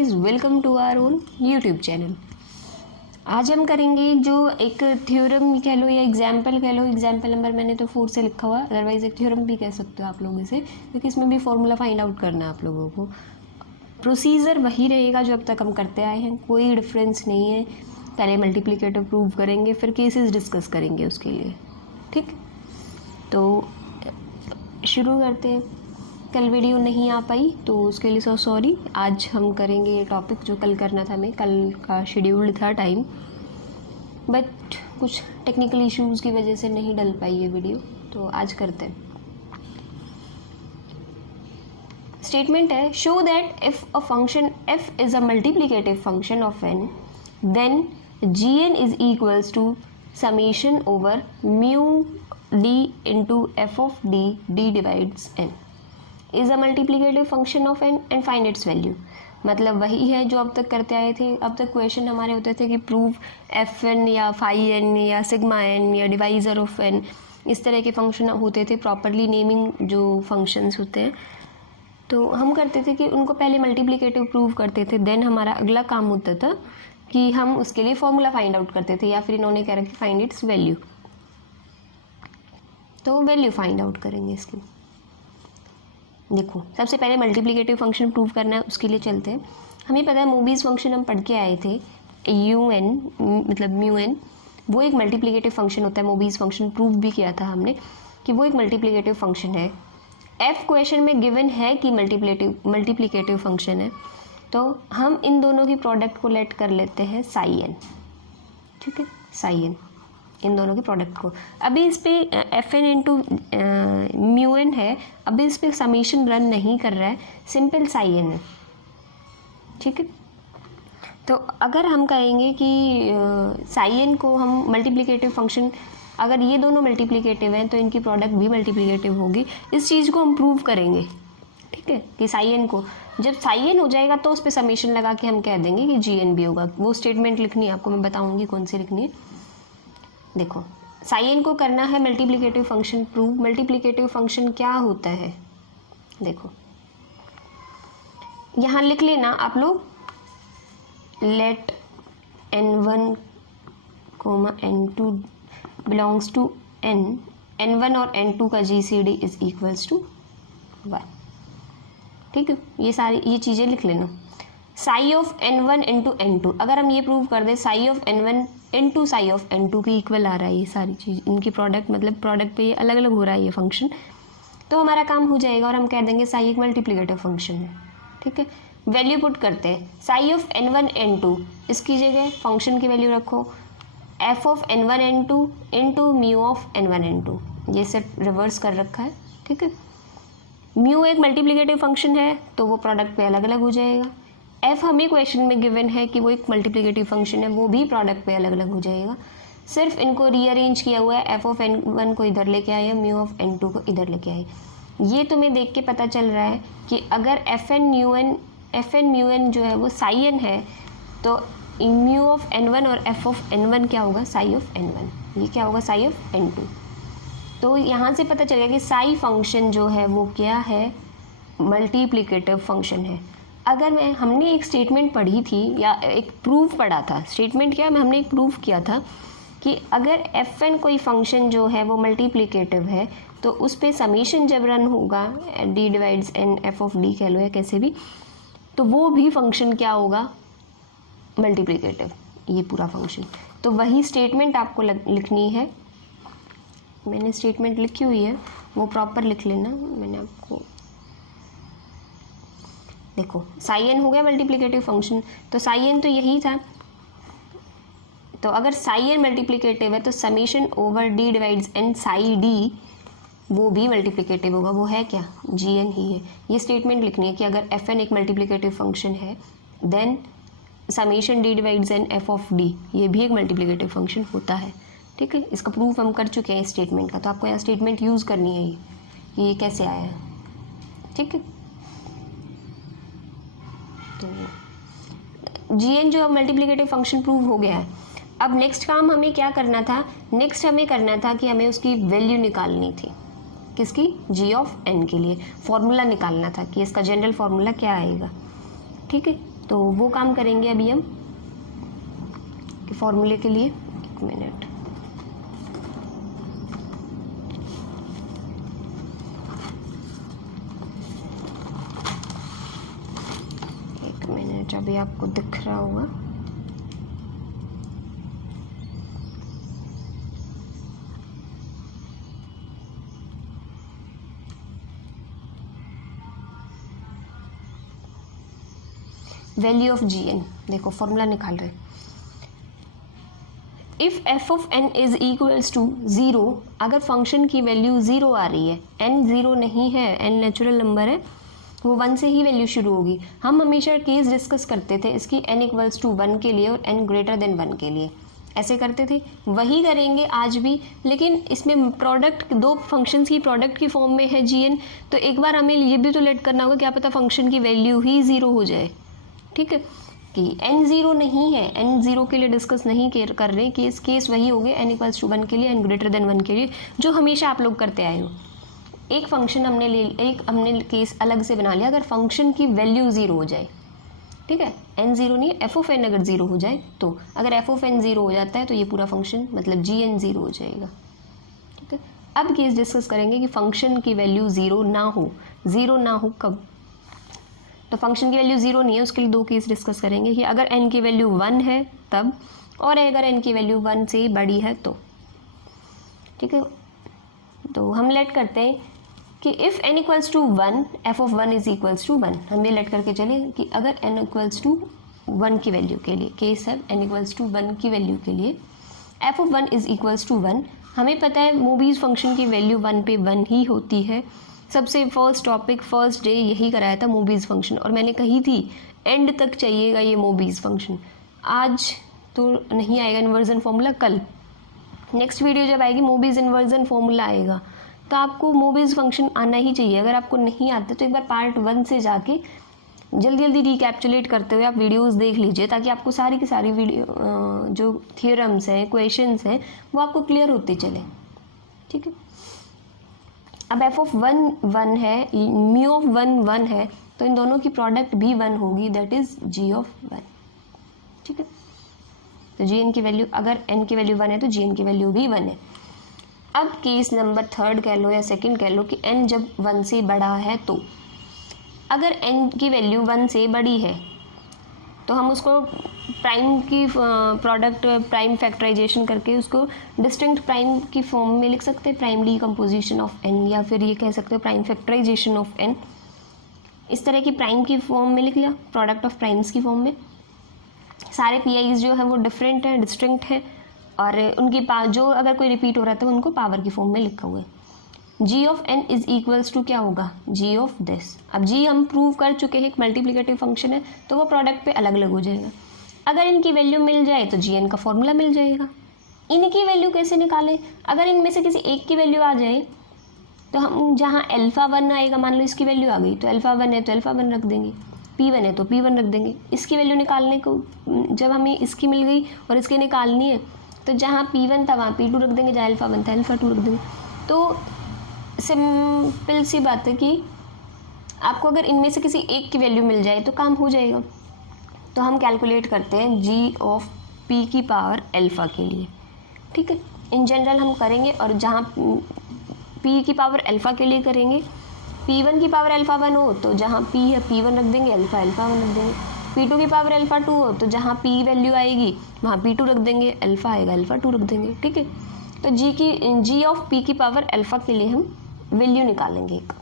Guys, welcome to our own YouTube channel. आज हम करेंगे जो एक थ्योरम कह लो या एग्जाम्पल कह लो। एग्जाम्पल नंबर मैंने तो 4 से लिखा हुआ, अदरवाइज एक थ्योरम भी कह सकते हो आप लोग इसे, क्योंकि इसमें भी फॉर्मूला फाइंड आउट करना है आप लोगों को। प्रोसीजर वही रहेगा जो अब तक हम करते आए हैं, कोई डिफरेंस नहीं है। पहले मल्टीप्लिकेटिव प्रूव करेंगे, फिर केसेस डिस्कस करेंगे उसके लिए। ठीक, तो शुरू करते हैं। कल वीडियो नहीं आ पाई तो उसके लिए सॉरी। आज हम करेंगे ये टॉपिक जो कल करना था, मैं कल का शेड्यूल्ड था टाइम, बट कुछ टेक्निकल इश्यूज़ की वजह से नहीं डल पाई ये वीडियो, तो आज करते हैं। स्टेटमेंट है, show that if a function f is a multiplicative function of n, then gn is equals to summation over mu d into f of d divides n is a multiplicative function of n and find its value. मतलब वही है जो अब तक करते आए थे। अब तक क्वेश्चन हमारे होते थे कि प्रूव fn या फाई n या सिग्मा n या डिवाइजर ऑफ n, इस तरह के फंक्शन होते थे, प्रॉपरली नेमिंग जो फंक्शंस होते हैं। तो हम करते थे कि उनको पहले मल्टीप्लिकेटिव प्रूव करते थे, देन हमारा अगला काम होता था कि हम उसके लिए फॉर्मूला फाइंड आउट करते थे, या फिर इन्होंने कह रखा फाइंड इट्स वैल्यू। तो वैल्यू फाइंड आउट करेंगे इसकी। देखो, सबसे पहले मल्टीप्लिकेटिव फंक्शन प्रूव करना है, उसके लिए चलते हैं। हमें पता है मोबीज फंक्शन हम पढ़ के आए थे, यू एन मतलब म्यू एन, वो एक मल्टीप्लिकेटिव फंक्शन होता है। मोबीज फंक्शन प्रूव भी किया था हमने कि वो एक मल्टीप्लिकेटिव फंक्शन है। एफ क्वेश्चन में गिवन है कि मल्टीप्लिकेटिव फंक्शन है, तो हम इन दोनों की प्रोडक्ट को लेट कर लेते हैं साई एन। ठीक है, साई एन, इन दोनों के प्रोडक्ट को। अभी इस पे f n into mu n है, अभी इस पे समीशन रन नहीं कर रहा है, सिंपल साई एन है। ठीक है, तो अगर हम कहेंगे कि साई एन को हम मल्टीप्लिकेटिव फंक्शन, अगर ये दोनों मल्टीप्लिकेटिव हैं तो इनकी प्रोडक्ट भी मल्टीप्लिकेटिव होगी। इस चीज़ को हम प्रूव करेंगे। ठीक है, कि साई एन को, जब साई एन हो जाएगा तो उस पर समीशन लगा के हम कह देंगे कि जी एन भी होगा। वो स्टेटमेंट लिखनी है आपको, मैं बताऊँगी कौन सी लिखनी है। देखो, साई एन को करना है multiplicative function prove. Multiplicative function क्या होता है, देखो यहाँ लिख लेना आप लोग, late n1, n2 belongs to n1 और n2 का GCD इज इक्वल्स टू 1। ठीक है, ये चीज़ें लिख लेना। Sigh of n1 into n2, अगर हम ये प्रूव कर दें sigh of n1 into sigh of n2 की इक्वल आ रहा है, ये सारी चीज़ इनकी प्रोडक्ट, मतलब प्रोडक्ट पे ये अलग अलग हो रहा है ये फंक्शन, तो हमारा काम हो जाएगा और हम कह देंगे साई एक मल्टीप्लिकेटिव फंक्शन है। ठीक है, वैल्यू पुट करते हैं, साई ऑफ n1 n2, इसकी जगह फंक्शन की वैल्यू रखो F of n1 n2 into mu of n1 n2, ये सब रिवर्स कर रखा है। ठीक है, म्यू एक मल्टीप्लिकेटिव फंक्शन है तो वो प्रोडक्ट पे अलग अलग हो जाएगा। एफ हमें क्वेश्चन में गिवन है कि वो एक मल्टीप्लिकेटिव फंक्शन है, वो भी प्रोडक्ट पे अलग अलग हो जाएगा। सिर्फ इनको रीअरेंज किया हुआ है, एफ ऑफ n1 को इधर लेके आए, म्यू ऑफ n2 को इधर लेके आए। ये तुम्हें देख के पता चल रहा है कि अगर एफ एन म्यू एन जो है वो साई एन है, तो म्यू ऑफ n1 और एफ ऑफ n1 क्या होगा, साई ऑफ n1। ये क्या होगा, साई ऑफ n2। तो यहाँ से पता चलेगा कि साई फंक्शन जो है वो क्या है, मल्टीप्लिकेटिव फंक्शन है। अगर हमने एक स्टेटमेंट पढ़ी थी या एक प्रूफ पढ़ा था, स्टेटमेंट क्या है, हमने एक प्रूफ किया था कि अगर एफ एन कोई फंक्शन जो है वो मल्टीप्लिकेटिव है, तो उस पर समीशन जब रन होगा, d divides n f of d कह लो या कैसे भी, तो वो भी फंक्शन क्या होगा, मल्टीप्लिकेटिव, ये पूरा फंक्शन। तो वही स्टेटमेंट आपको लिखनी है। मैंने स्टेटमेंट लिखी हुई है, वो प्रॉपर लिख लेना। मैंने आपको, देखो साई एन हो गया मल्टीप्लिकेटिव फंक्शन, तो साई एन तो यही था, तो अगर साई एन मल्टीप्लिकेटिव है तो summation over d divides n psi d, वो भी मल्टीप्लिकेटिव होगा। वो है क्या, जी एन ही है। ये स्टेटमेंट लिखनी है कि अगर एफ एन एक मल्टीप्लिकेटिव फंक्शन है, then summation d divides n f of d, ये भी एक मल्टीप्लिकेटिव फंक्शन होता है। ठीक है, इसका प्रूफ हम कर चुके हैं स्टेटमेंट का, तो आपको यहाँ स्टेटमेंट यूज़ करनी है ये कैसे आया है। ठीक है, तो जी एन जो मल्टीप्लिकेटिव फंक्शन प्रूव हो गया है। अब नेक्स्ट काम हमें क्या करना था, नेक्स्ट हमें करना था कि हमें उसकी वैल्यू निकालनी थी, किसकी, जी ऑफ एन के लिए फॉर्मूला निकालना था कि इसका जनरल फॉर्मूला क्या आएगा। ठीक है, तो वो काम करेंगे अभी हम फॉर्मूले के लिए। एक मिनट, अभी आपको दिख रहा होगा। वैल्यू ऑफ जी एन, देखो फॉर्मूला निकाल रहे। If f of n is equals to 0, अगर फंक्शन की वैल्यू 0 आ रही है, एन 0 नहीं है, एन नेचुरल नंबर है, वो 1 से ही वैल्यू शुरू होगी। हम हमेशा केस डिस्कस करते थे इसकी n इक्वल्स टू 1 के लिए और n ग्रेटर देन 1 के लिए, ऐसे करते थे, वही करेंगे आज भी। लेकिन इसमें प्रोडक्ट, दो फंक्शंस की प्रोडक्ट की फॉर्म में है जी एन, तो एक बार हमें ये भी तो लेट करना होगा, क्या पता फंक्शन की वैल्यू ही 0 हो जाए। ठीक है, कि n 0 नहीं है, n 0 के लिए डिस्कस नहीं कर रहे, केस वही हो गए n इक्वल्स टू 1 के लिए, n ग्रेटर देन 1 के लिए, जो हमेशा आप लोग करते आए हो। एक फंक्शन हमने केस अलग से बना लिया, अगर फंक्शन की वैल्यू 0 हो जाए, ठीक है, n 0 नहीं, एफ ऑफ एन अगर 0 हो जाए, तो अगर एफ ऑफ एन 0 हो जाता है तो ये पूरा फंक्शन मतलब जी एन 0 हो जाएगा। ठीक है, अब केस डिस्कस करेंगे कि फंक्शन की वैल्यू 0 ना हो। 0 ना हो कब? तो फंक्शन की वैल्यू 0 नहीं है, उसके लिए दो केस डिस्कस करेंगे कि अगर n की वैल्यू 1 है तब, और अगर n की वैल्यू 1 से बड़ी है तो। ठीक है, तो हम लेट करते हैं कि if n equals to 1, f of 1 is equals to 1, हम ये लेट करके चले कि अगर n इक्वल्स टू 1 की वैल्यू के लिए, केस है n इक्वल्स टू 1 की वैल्यू के लिए f of 1 is equals to 1, हमें पता है मूवीज़ फंक्शन की वैल्यू 1 पे 1 ही होती है। सबसे फर्स्ट टॉपिक फर्स्ट डे यही कराया था मूवीज़ फंक्शन, और मैंने कही थी एंड तक चाहिएगा ये मूवीज़ फंक्शन। आज तो नहीं आएगा इन्वर्जन फॉर्मूला, कल नेक्स्ट वीडियो जब आएगी मूवीज़ इन्वर्जन फॉर्मूला आएगा, तो आपको मूवीज़ फंक्शन आना ही चाहिए। अगर आपको नहीं आता तो एक बार पार्ट 1 से जाके जल्दी जल्दी रिकैप्चुलेट करते हुए आप वीडियोस देख लीजिए, ताकि आपको सारी की सारी वीडियो जो थियोरम्स हैं, क्वेश्चंस हैं, वो आपको क्लियर होते चले। ठीक है, अब एफ ऑफ 1 1 है, म्यू ऑफ 1 1 है, तो इन दोनों की प्रोडक्ट भी 1 होगी, दैट इज जी ऑफ 1। ठीक है, तो जी एन की वैल्यू, अगर एन की वैल्यू 1 है तो जी एन की वैल्यू भी 1 है। अब केस नंबर 3 कह लो या सेकंड कह लो कि n जब 1 से बड़ा है, तो अगर n की वैल्यू 1 से बड़ी है तो हम उसको प्राइम की प्रोडक्ट प्राइम फैक्टराइजेशन करके उसको डिस्टिंक्ट प्राइम की फॉर्म में लिख सकते हैं, प्राइम डीकम्पोजिशन ऑफ n, या फिर ये कह सकते हो प्राइम फैक्टराइजेशन ऑफ n। इस तरह की प्राइम की फॉर्म में लिख लिया, प्रोडक्ट ऑफ प्राइम्स की फॉर्म में। सारे पी जो है वो डिफरेंट हैं, डिस्टिंक्ट हैं, और उनकी जो अगर कोई रिपीट हो रहा था उनको पावर की फॉर्म में लिखा हुआ है। G of n is equals to क्या होगा, जी ऑफ दिस। अब जी हम प्रूव कर चुके हैं, एक मल्टीप्लिकेटिव फंक्शन है, तो वो प्रोडक्ट पे अलग अलग हो जाएगा। अगर इनकी वैल्यू मिल जाए तो जी एन का फॉर्मूला मिल जाएगा। इनकी वैल्यू कैसे निकालें? अगर इनमें से किसी एक की वैल्यू आ जाए तो हम जहाँ अल्फा 1 आएगा, मान लो इसकी वैल्यू आ गई, तो अल्फा 1 है तो अल्फा 1 रख देंगे, P1 है तो P1 रख देंगे। इसकी वैल्यू निकालने को, जब हमें इसकी मिल गई और इसकी निकालनी है, तो जहाँ P1 था वहाँ P2 रख देंगे, जहाँ अल्फा 1 था अल्फा 2 रख देंगे। तो सिंपल सी बात है कि आपको अगर इनमें से किसी एक की वैल्यू मिल जाए तो काम हो जाएगा। तो हम कैलकुलेट करते हैं जी ऑफ P की पावर अल्फा के लिए। ठीक है, इन जनरल हम करेंगे, और जहाँ P की पावर अल्फा के लिए करेंगे, P1 की पावर अल्फा 1 हो तो जहाँ P है P1 रख देंगे, अल्फा 1 रख देंगे। P2 की पावर अल्फा 2 हो तो जहाँ P वैल्यू आएगी वहाँ P2 रख देंगे, अल्फा आएगा अल्फा 2 रख देंगे। ठीक है, तो जी ऑफ P की पावर अल्फा के लिए हम वैल्यू निकालेंगे। एक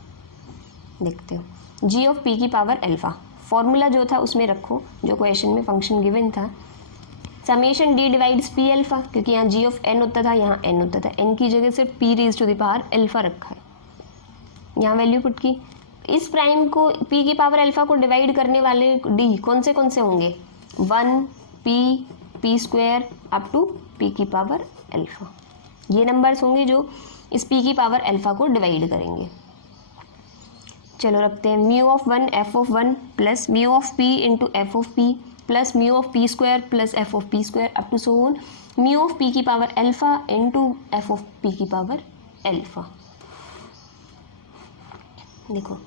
देखते हो, जी ऑफ P की पावर अल्फा, फॉर्मूला जो था उसमें रखो, जो क्वेश्चन में फंक्शन गिवन था, summation D divides P alpha, क्योंकि यहाँ जी ऑफ n होता था, यहाँ n होता था, n की जगह सिर्फ P raise to the power alpha रखा है, यहाँ वैल्यू पुट की। इस प्राइम को P की पावर अल्फा को डिवाइड करने वाले D कौन से होंगे, 1 P square up to P की पावर अल्फा, ये नंबर्स होंगे जो इस P की पावर अल्फा को डिवाइड करेंगे। चलो रखते हैं, mu of 1 f of 1 plus mu of P into f of P plus mu of P square plus f of P square up to so on mu of P की power alpha into f of P की power alpha. देखो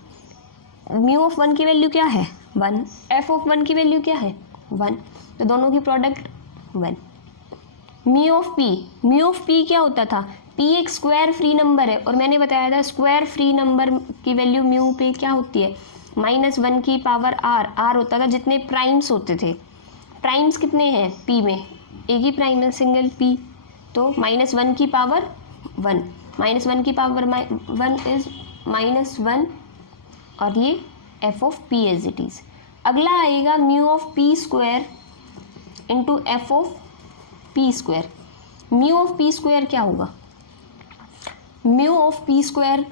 mu of 1 की value क्या है 1, f of 1 की value क्या है 1, तो दोनों की प्रोडक्ट 1। म्यू ऑफ पी क्या होता था, पी एक स्क्वायर फ्री नंबर है और मैंने बताया था स्क्वायर फ्री नंबर की वैल्यू म्यू पे क्या होती है -1 की पावर आर होता था जितने प्राइम्स होते थे। प्राइम्स कितने हैं पी में, एक ही प्राइम है सिंगल पी, तो -1 की पावर 1, -1 की पावर 1 इज -1 और ये f of p as it is. अगला आएगा mu of p square into f of p square. Mu of p square क्या होगा, म्यू ऑफ पी स्क्वायर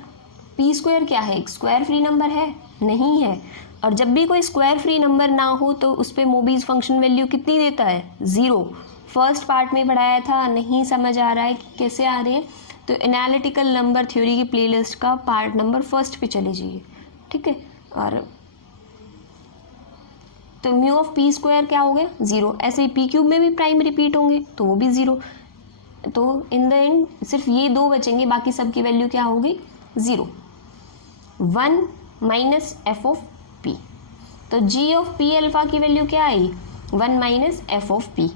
क्या है, एक स्क्वायर फ्री नंबर है नहीं है, और जब भी कोई स्क्वायर फ्री नंबर ना हो तो उस पर मोबीज फंक्शन वैल्यू कितनी देता है 0। फर्स्ट पार्ट में पढ़ाया था, नहीं समझ आ रहा है कि कैसे आ रहे हैं तो एनालिटिकल नंबर थ्योरी की प्लेलिस्ट का पार्ट नंबर 1 पे चले जाइए, ठीक है। और तो म्यू ऑफ पी स्क्वायर क्या हो गया 0, ऐसे ही पी क्यूब में भी प्राइम रिपीट होंगे तो वो भी 0, तो इन द एंड सिर्फ ये 2 बचेंगे, बाकी सब की वैल्यू क्या होगी 0। 1 माइनस एफ ऑफ पी, तो जी ऑफ पी अल्फा की वैल्यू क्या आई 1 माइनस एफ ऑफ पी।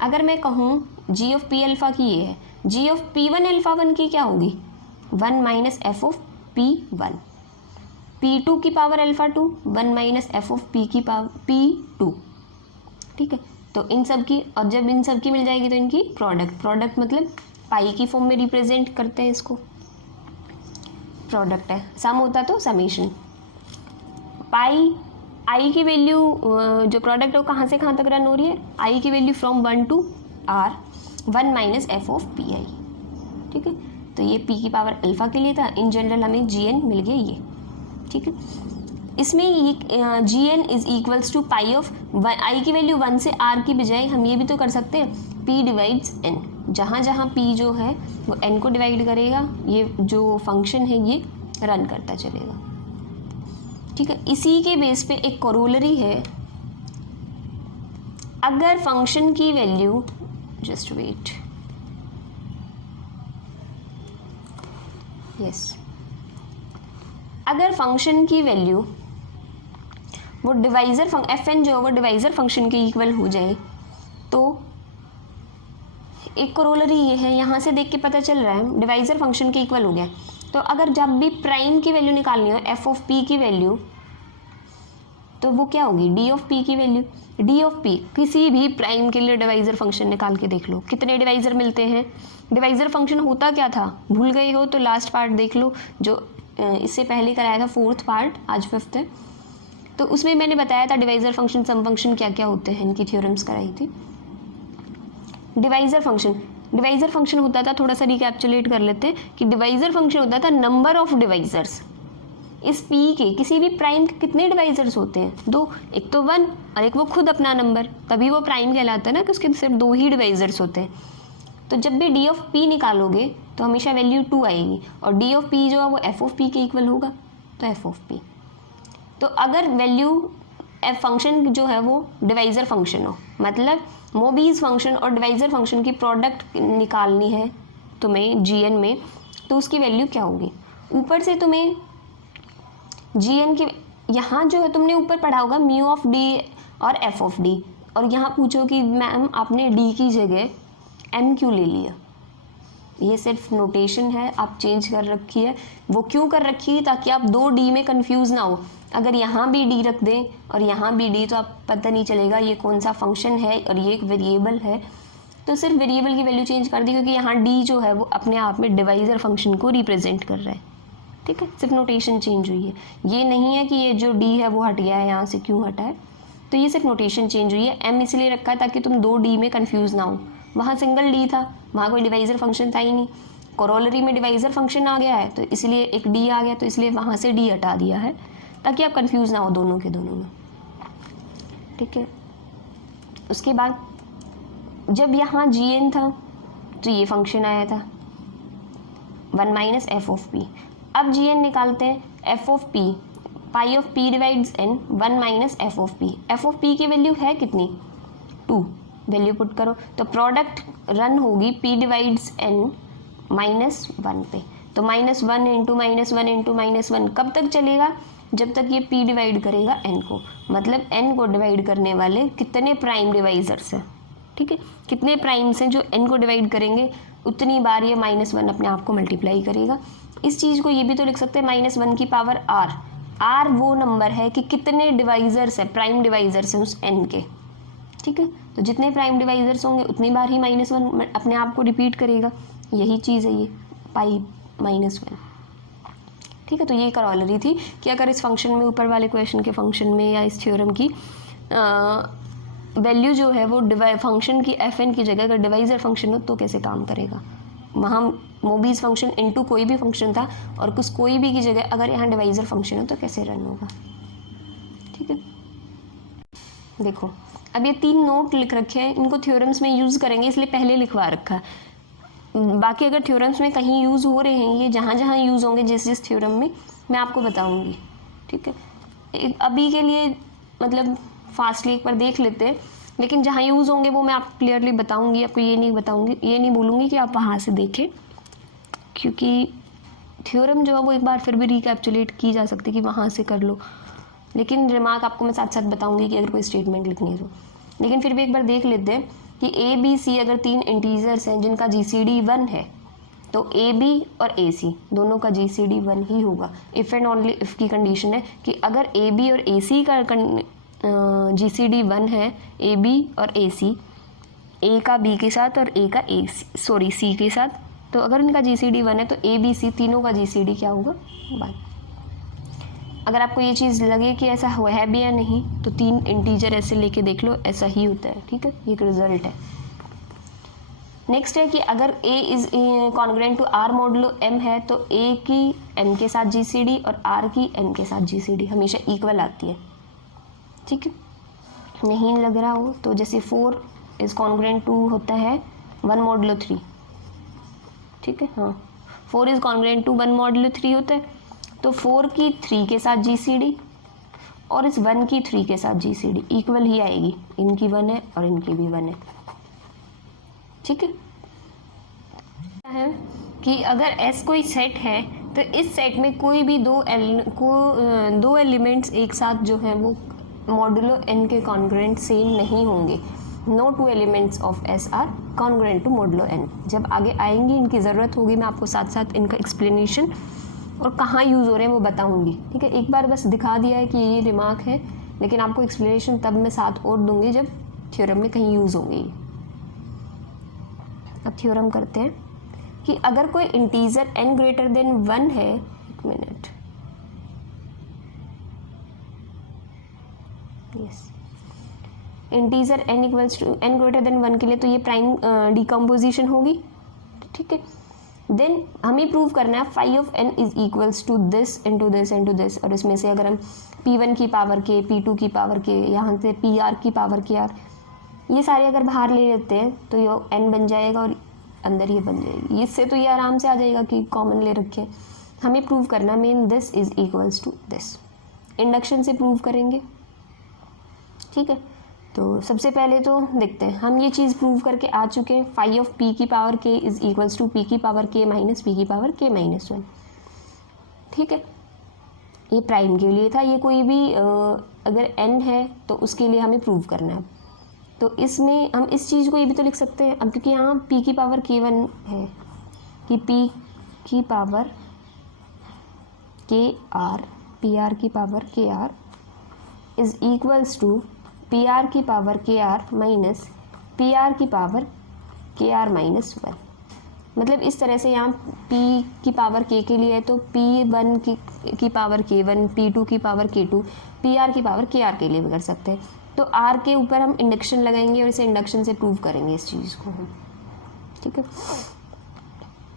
अगर मैं कहूँ जी ऑफ पी अल्फा की ये है, G of P one alpha 1 की क्या होगी 1 minus F of P 1, P two की power alpha 2 1 minus F of P की पावर पी 2, ठीक है। तो इन सब की, और जब इन सब की मिल जाएगी तो इनकी प्रोडक्ट मतलब पाई की फॉर्म में रिप्रेजेंट करते हैं इसको, प्रोडक्ट है, सम होता तो समेशन। पाई आई की वैल्यू जो प्रोडक्ट है वो कहाँ से कहाँ तक रन हो रही है, आई की value from 1 to r 1 minus F of p i, ठीक है। तो ये पी की पावर अल्फा के लिए था, इन जनरल हमें जी एन मिल गया ये, ठीक है। इसमें ये G n is equals to pi of I की वैल्यू 1 से आर की बजाय हम ये भी तो कर सकते हैं पी डिवाइड्स एन, जहाँ जहाँ पी जो है वो एन को डिवाइड करेगा, ये जो फंक्शन है ये रन करता चलेगा, ठीक है। इसी के बेस पे एक कोरोलरी है, अगर फंक्शन की वैल्यू जस्ट वेट अगर फंक्शन की वैल्यू वो डिवाइजर एफ एन जो वो डिवाइजर फंक्शन के इक्वल हो जाए तो एक कोरोलरी ये है, यहाँ से देख के पता चल रहा है डिवाइजर फंक्शन के इक्वल हो गया। तो अगर जब भी प्राइम की वैल्यू निकालनी हो एफ ऑफ पी की वैल्यू, तो वो क्या होगी डी ऑफ पी की वैल्यू। डी ऑफ पी किसी भी प्राइम के लिए डिवाइजर फंक्शन निकाल के देख लो कितने डिवाइजर मिलते हैं। डिवाइजर फंक्शन होता क्या था भूल गए हो तो लास्ट पार्ट देख लो, जो इससे पहले कराया था 4th पार्ट, आज 5th है, तो उसमें मैंने बताया था डिवाइजर फंक्शन सम फंक्शन क्या क्या होते हैं, इनकी थ्योरम्स कराई थी। डिवाइजर फंक्शन होता था, थोड़ा सा रिकैप्चुलेट कर लेते हैं कि डिवाइजर फंक्शन होता था नंबर ऑफ डिवाइजर्स। इस पी के किसी भी प्राइम के कितने डिवाइजर्स होते हैं 2, एक तो 1 और एक वो खुद अपना नंबर, तभी वो प्राइम कहलाता है ना कि उसके सिर्फ 2 ही डिवाइजर्स होते हैं। तो जब भी डी ऑफ पी निकालोगे तो हमेशा वैल्यू 2 आएगी, और डी ऑफ पी जो है वो एफ ऑफ पी के इक्वल होगा, तो एफ ऑफ पी। तो अगर वैल्यू एफ फंक्शन जो है वो डिवाइजर फंक्शन हो, मतलब मोबीज फंक्शन और डिवाइजर फंक्शन की प्रोडक्ट निकालनी है तुम्हें जीएन में, तो उसकी वैल्यू क्या होगी। ऊपर से तुम्हें जीएन की यहाँ जो है तुमने ऊपर पढ़ा होगा म्यू ऑफ डी और एफ ऑफ डी, और यहाँ पूछो कि मैम आपने डी की जगह एम क्यों ले लिया। ये सिर्फ नोटेशन है, आप चेंज कर रखी है। वो क्यों कर रखी है ताकि आप 2D में कंफ्यूज ना हो। अगर यहाँ भी डी रख दें और यहाँ भी डी तो आप पता नहीं चलेगा ये कौन सा फंक्शन है और ये एक वेरिएबल है, तो सिर्फ वेरिएबल की वैल्यू चेंज कर दी क्योंकि यहाँ डी जो है वो अपने आप में डिवाइजर फंक्शन को रिप्रेजेंट कर रहा है, ठीक है। सिर्फ नोटेशन चेंज हुई है, ये नहीं है कि ये जो डी है वो हट गया है यहाँ से, क्यों हटा है, तो ये सिर्फ नोटेशन चेंज हुई है। एम इसलिए रखा है ताकि तुम 2D में कंफ्यूज ना हो। वहाँ सिंगल डी था, वहाँ कोई डिवाइजर फंक्शन था ही नहीं, कोरोलरी में डिवाइजर फंक्शन आ गया है तो इसलिए एक डी आ गया, तो इसलिए वहाँ से डी हटा दिया है ताकि आप कंफ्यूज ना हो दोनों के दोनों में, ठीक है। उसके बाद जब यहाँ जी एन था तो ये फंक्शन आया था 1 माइनस एफ ऑफ पी। अब जी एन निकालते हैं, f of p pi of p divides n 1 minus F of p. F of P की वैल्यू है कितनी 2, वैल्यू पुट करो तो प्रोडक्ट रन होगी पी डिवाइड्स एन -1 पे, तो -1 इंटू -1 इंटू -1 कब तक चलेगा जब तक ये p डिवाइड करेगा n को, मतलब n को डिवाइड करने वाले कितने प्राइम डिवाइजर्स हैं, ठीक है, कितने प्राइम्स हैं जो n को डिवाइड करेंगे उतनी बार ये -1 अपने आप को मल्टीप्लाई करेगा। इस चीज़ को ये भी तो लिख सकते हैं -1 की पावर r। r वो नंबर है कि कितने डिवाइजर्स है, प्राइम डिवाइजर्स हैं उस n के, ठीक है। तो जितने प्राइम डिवाइजर्स होंगे उतनी बार ही -1 अपने आप को रिपीट करेगा, यही चीज़ है ये पाई -1, ठीक है। तो ये करोलरी थी कि अगर इस फंक्शन में, ऊपर वाले क्वेश्चन के फंक्शन में या इस थ्योरम की वैल्यू जो है वो फंक्शन की fn की जगह अगर डिवाइजर फंक्शन हो तो कैसे काम करेगा। वहाँ मोबीज फंक्शन इनटू कोई भी फंक्शन था और कुछ कोई भी की जगह अगर यहाँ डिवाइजर फंक्शन हो तो कैसे रन होगा, ठीक है। देखो अब ये 3 नोट लिख रखे हैं, इनको थ्योरम्स में यूज़ करेंगे इसलिए पहले लिखवा रखा है। बाकी अगर थ्योरम्स में कहीं यूज़ हो रहे हैं, ये जहाँ जहाँ यूज़ होंगे जिस जिस थ्योरम में मैं आपको बताऊँगी, ठीक है। अभी के लिए मतलब फास्टली एक बार देख लेते हैं, लेकिन जहाँ यूज़ होंगे वो मैं आपको क्लियरली बताऊंगी। आपको ये नहीं बोलूँगी कि आप वहाँ से देखें, क्योंकि थ्योरम जो है वो एक बार फिर भी रिकैप्चुलेट की जा सकती है कि वहाँ से कर लो, लेकिन रिमार्क आपको मैं साथ साथ बताऊंगी कि अगर कोई स्टेटमेंट लिखनी है तो। लेकिन फिर भी एक बार देख लेते हैं कि ए बी सी अगर 3 इंटीजर्स हैं जिनका GCD 1 है तो AB और AC दोनों का GCD 1 ही होगा। इफ़ एंड ओनली इफ़ की कंडीशन है कि अगर AB और AC का GCD 1 है, AB और AC, A का B के साथ और A का C के साथ, तो अगर इनका GCD 1 है तो ABC तीनों का GCD क्या होगा 1। अगर आपको ये चीज़ लगे कि ऐसा है भी या नहीं तो 3 इंटीजर ऐसे लेके देख लो, ऐसा ही होता है, ठीक है, ये एक रिजल्ट है। नेक्स्ट है कि अगर A is congruent to R modulo M है तो A की M के साथ GCD और R की M के साथ GCD हमेशा इक्वल आती है, ठीक है। नहीं लग रहा हो तो जैसे 4 इज कॉन्ग्रुएंट टू होता है 1 मॉडुलो 3, ठीक है, हाँ 4 इज कॉन्ग्रुएंट टू 1 मॉडुलो 3 होता है, तो 4 की 3 के साथ GCD और इस 1 की 3 के साथ GCD इक्वल ही आएगी, इनकी 1 है और इनकी भी 1 है, ठीक है। कि अगर S कोई सेट है तो इस सेट में कोई भी दो एलिमेंट्स एक साथ जो हैं वो मॉडुलो n के कॉन्ग्रुएंट सेम नहीं होंगे। No 2 elements of S are congruent to modulo n। जब आगे आएंगी इनकी ज़रूरत होगी मैं आपको साथ साथ इनका एक्सप्लेनेशन और कहाँ यूज़ हो रहे हैं वो बताऊंगी, ठीक है। एक बार बस दिखा दिया है कि ये रिमार्क है, लेकिन आपको एक्सप्लेनेशन तब मैं साथ और दूंगी जब थ्योरम में कहीं यूज़ होंगे। अब थ्योरम करते हैं कि अगर कोई इंटीजर n ग्रेटर देन 1 है, एक minute, yes, integer n equals to n greater than 1 के लिए तो ये प्राइम डिकम्पोजिशन होगी, ठीक है। देन हमें प्रूव करना है phi of n is equals to this into this into this, और इसमें से अगर हम p1 की पावर k, p2 की पावर k, यहाँ से pr की पावर kr, ये सारे अगर बाहर ले लेते हैं तो ये n बन जाएगा और अंदर ये बन जाएगी। इससे तो ये आराम से आ जाएगा कि कॉमन ले रखे हैं। हमें प्रूव करना main this is equals to this, induction से प्रूव करेंगे, ठीक है। तो सबसे पहले तो देखते हैं, हम ये चीज़ प्रूव करके आ चुके हैं, फाई ऑफ p की power k is equals to p की पावर k माइनस p की पावर k माइनस 1, ठीक है। ये प्राइम के लिए था, ये कोई भी अगर n है तो उसके लिए हमें प्रूव करना है। तो इसमें हम इस चीज़ को ये भी तो लिख सकते हैं, अब क्योंकि यहाँ p की पावर k1 है कि p की पावर kr, pr की power kr is equals to pr की पावर kr माइनस pr की पावर kr माइनस 1। मतलब इस तरह से यहाँ p की पावर k के लिए है तो p1 की पावर k1, p2 की पावर k2, pr की पावर kr के लिए भी कर सकते हैं। तो r के ऊपर हम इंडक्शन लगाएंगे और इसे इंडक्शन से प्रूव करेंगे इस चीज़ को हम, ठीक है।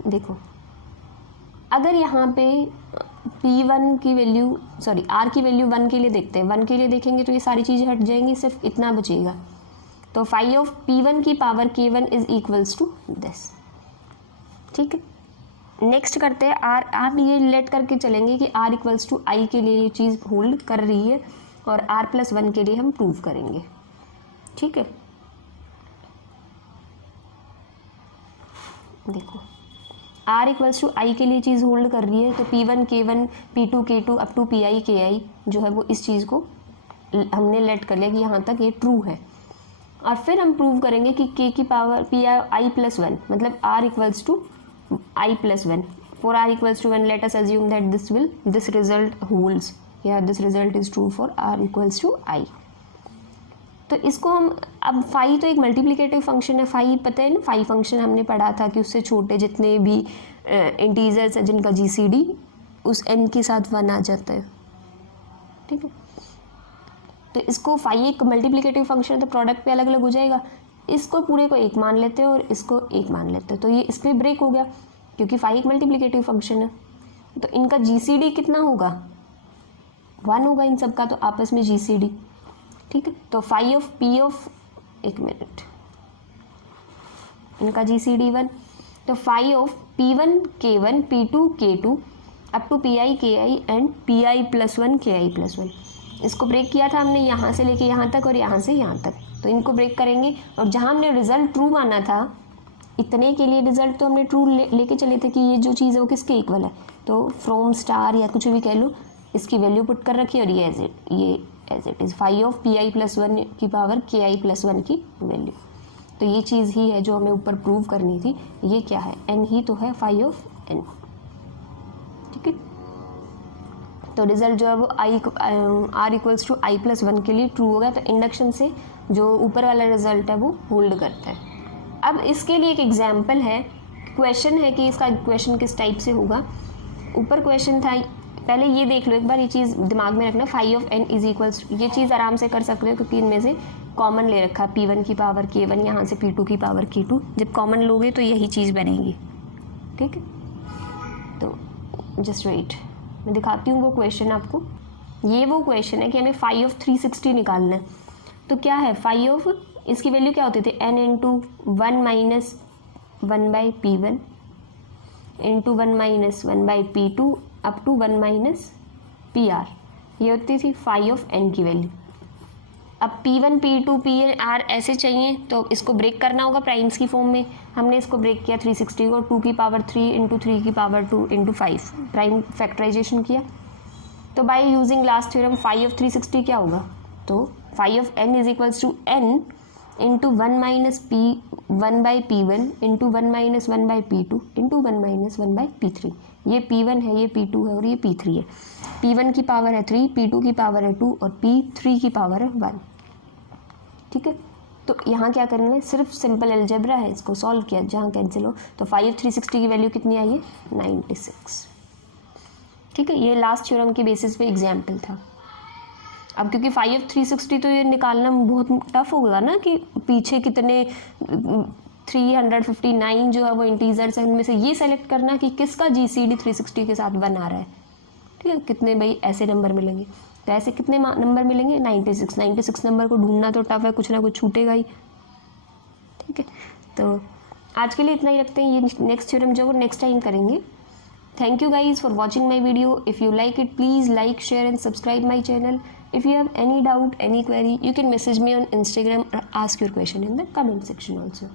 देखो अगर यहाँ पे p1 की वैल्यू r की वैल्यू 1 के लिए देखते हैं, 1 के लिए देखेंगे तो ये सारी चीज़ें हट जाएंगी, सिर्फ इतना बचेगा। तो फाई ऑफ p1 की power k1 is equals to this, ठीक है। नेक्स्ट करते हैं r, आप ये लेट करके चलेंगे कि r इक्वल्स टू i के लिए ये चीज़ होल्ड कर रही है और r+1 के लिए हम प्रूव करेंगे, ठीक है। देखो आर इक्वल्स टू आई के लिए चीज़ होल्ड कर रही है, तो P1 K1 P2 K2 up to PI KI जो है वो इस चीज़ को हमने लेट कर लिया कि यहाँ तक ये ट्रू है। और फिर हम प्रूव करेंगे कि k की पावर PI प्लस 1 मतलब r equals to i plus 1। For r equals to 1 let us assume that this result holds या this result is true for r equals to i। तो इसको हम अब फाई तो एक मल्टीप्लिकेटिव फंक्शन है, phi पता है ना, फाई फंक्शन हमने पढ़ा था कि उससे छोटे जितने भी इंटीजर्स है जिनका GCD उस n के साथ 1 आ जाता है, ठीक है। तो इसको फाई एक मल्टीप्लिकेटिव फंक्शन है तो प्रोडक्ट पे अलग अलग हो जाएगा, इसको पूरे को एक मान लेते हैं और इसको एक मान लेते हैं, तो ये इस पर ब्रेक हो गया क्योंकि फाई एक मल्टीप्लिकेटिव फंक्शन है। तो इनका GCD कितना होगा, 1 होगा इन सब का, तो आपस में GCD, ठीक है। तो फाई ऑफ P ऑफ, एक मिनट, इनका GCD 1, तो phi of P1 K1 P2 K2 up to PI KI and PI plus 1 KI plus 1। इसको ब्रेक किया था हमने यहाँ से लेके यहाँ तक और यहाँ से यहाँ तक, तो इनको ब्रेक करेंगे और जहाँ हमने रिजल्ट ट्रू माना था इतने के लिए रिजल्ट तो हमने ट्रू लेके चले थे कि ये जो चीज़ है वो किसके इक्वल है, तो फ्रॉम स्टार या कुछ भी कह लो इसकी वैल्यू पुट कर रखी और ये as it is phi of PI plus 1 की पावर KI प्लस 1 की वैल्यू। तो ये चीज़ ही है जो हमें ऊपर प्रूव करनी थी। ये क्या है, n ही तो है फाई ऑफ n, ठीक है। तो रिजल्ट जो है वो r equals to i plus 1 के लिए ट्रू होगा, तो इंडक्शन से जो ऊपर वाला रिजल्ट है वो होल्ड करता है। अब इसके लिए एक एग्जाम्पल है, क्वेश्चन है कि इसका क्वेश्चन किस टाइप से होगा। ऊपर क्वेश्चन था, पहले ये देख लो एक बार, ये चीज़ दिमाग में रखना, phi of n is equals, ये चीज़ आराम से कर सकते हो क्योंकि इनमें से कॉमन ले रखा, P1 की पावर K1 यहाँ से P2 की पावर K2, जब कॉमन लोगे तो यही चीज़ बनेगी, ठीक है। तो जस्ट वेट, मैं दिखाती हूँ वो क्वेश्चन आपको। ये वो क्वेश्चन है कि हमें फाई ऑफ 360 निकालना है। तो क्या है फाई ऑफ, इसकी वैल्यू क्या होती थी, n into 1 minus 1 by P1 into 1 minus 1 by P2 up to 1 minus PR, ये होती थी फाई ऑफ n की वैल्यू। अब P1 P2 PR ऐसे चाहिए तो इसको ब्रेक करना होगा प्राइम्स की फॉर्म में। हमने इसको ब्रेक किया 360 को 2 की पावर 3 इंटू 3 की पावर 2 इंटू 5 प्राइम फैक्टराइजेशन किया। तो by using last theorem phi of 360 क्या होगा, तो phi of n is equals to n into 1 minus P1 by P1 into 1 minus 1 by P2 into 1 minus 1 by P3। ये P1 है, ये P2 है और ये P3 है। P1 की पावर है 3, P2 की पावर है 2 और P3 की पावर है 1, ठीक है। तो यहाँ क्या करना है, सिर्फ सिंपल अलजेब्रा है, इसको सॉल्व किया, जहाँ कैंसिल हो। तो फाई ऑफ 360 की वैल्यू कितनी आई है, 96, ठीक है। ये लास्ट थ्योरम के बेसिस पे एग्जाम्पल था। अब क्योंकि फाई ऑफ 360 तो ये निकालना बहुत टफ होगा ना कि पीछे कितने 359 जो है वो इंटीजर्स हैं, उनमें से ये सेलेक्ट करना कि किसका GCD 360 के साथ 1 आ रहा है, ठीक है। कितने भाई ऐसे नंबर मिलेंगे, तो ऐसे कितने नंबर मिलेंगे, 96 नंबर को ढूंढना तो टफ है, कुछ ना कुछ छूटेगा ही, ठीक है। तो आज के लिए इतना ही रखते हैं, ये नेक्स्ट थ्योरम जो है वो नेक्स्ट टाइम करेंगे। Thank you guys for watching my video. If you like it, please like, share and subscribe my channel. If you have any doubt, any query, you can message me on Instagram or ask your question in the comment section also.